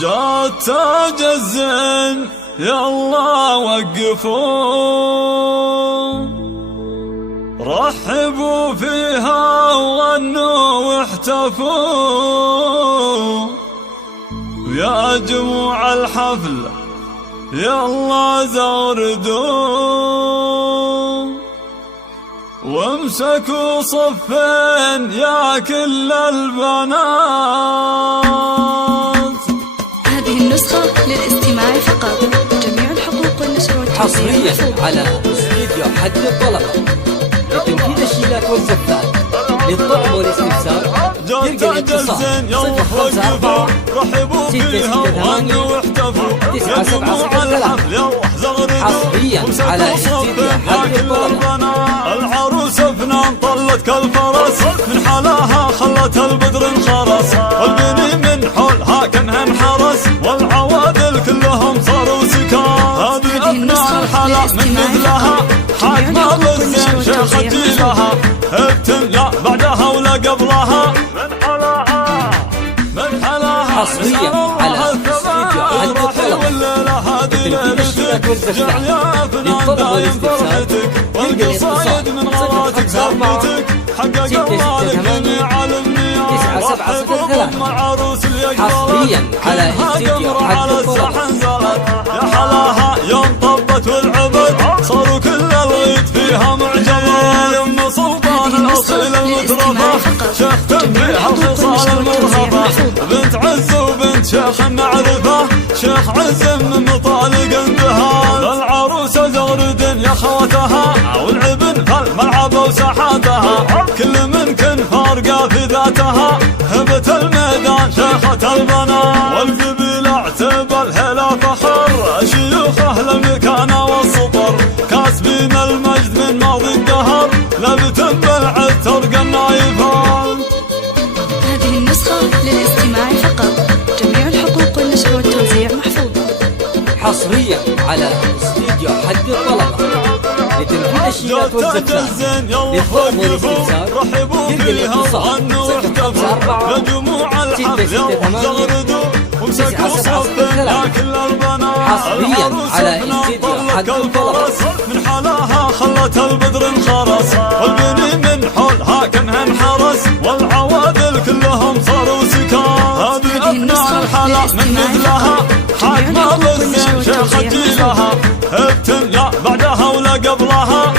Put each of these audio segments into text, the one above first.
جات تاج الزين يلا وقفوا، رحبوا فيها وغنوا واحتفوا، ويا جموع الحفل يلا زغردوا، وامسكوا صفين يا كل البنات. هذه النسخة للاستماع فقط، جميع الحقوق والنشر والتوزيع حصريا على استديو حد الطلبة لتنفيذ الشيلات والزفات. للطلب والاستفسار يرجى الاتصال 054 رحبوا فيها وغنوا واحتفوا، يا جموع الحفل يلا زغردوا، حصريا على استديو حد الطلبة. العروس فنان طلت كالفرس، من حلاها خلت البدر انخرس، والبني من حولها كانها انحرس، والعوادل كلهم صاروا سكار. هذه ابناء الحلا من مثلها، حاكمة بالزين شيخة جيلها، ابتم لا بعدها ولا قبلها، من حلاها حصريا على استديو حد الطلبة لتنفيذ الشيلات والزفات. للطلب والاستفسار يرجى الاتصال 054 حقق الله لك جميع الامنيات. 9703. حصريا على استديو حد الطلبة. يا حلاها يوم طبت والعبد، صاروا كل الغيط فيها معجبات. يم سلطان الاصيل المترفه، شيخ تنبيها الخصال المرهفه، بنت عز وبنت شيخ المعرفه، شيخ عز من مطالق اندهان. العروسه زغرد يا خوتها، والعبن فالملعب وساحاتها، كل من كن فارقه في ذاتها، هبت الميدان شيخة البنات. والقبيلة اعتب الهلا فخر، شيوخه المكانة والسطر، كاسبين المجد من ماضي الدهر، لبتم بالعتر النايفان. هذه النسخة للاستماع فقط، جميع الحقوق والنشر والتوزيع محفوظة. حصريا على استديو حد الطلبة لتنفيذ الشيلات والزفات. للطلب والاستفسار يرجى الاتصال 054 يا جموع الحفل يلا زغردوا، وامسكوا صفين يا كل البنات. حصريا على استديو حد الطلبة. من حلاها خلت البدر انخرس، والبني من حولها كانها انحرس، والعوادل كلهم صاروا سكار. هذه ابناء الحلا من مثلها، حاكمة بالزين شيخة جيلها، ابتم لا بعدها ولا قبلها،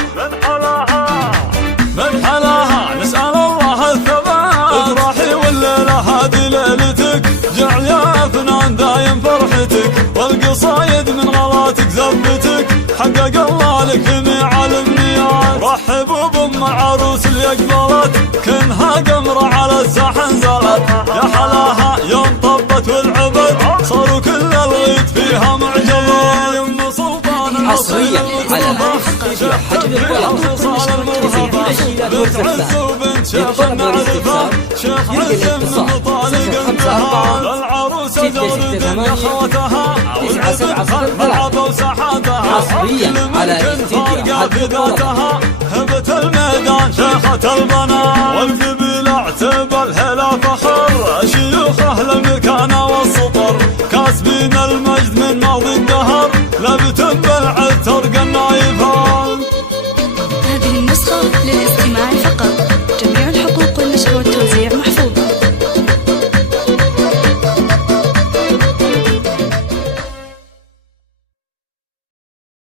من حلاها نسأل الله الثبات. افرحي والليلة هذه ليلتك، جعل يا فنان دايم فرحتك، والقصايد من غلاتك زبتك، حقق الله لك جميع الامنيات. رحبوا بام عروس اللي اقبلت، كنها قمرة على الساحة نزلت، يا حلاها يوم طبت والعبد، صاروا كل الغيط فيها معجبات. يم سلطان حصريا على استديو حد الطلبة لتنفيذ الشيلات والزفات. للطلب والاستفسار يرجى الاتصال 054 العروسه 668 يا خوتها، 9703. حصريا على استديو حد الطلبة. هبت الميدان شيخة البنات.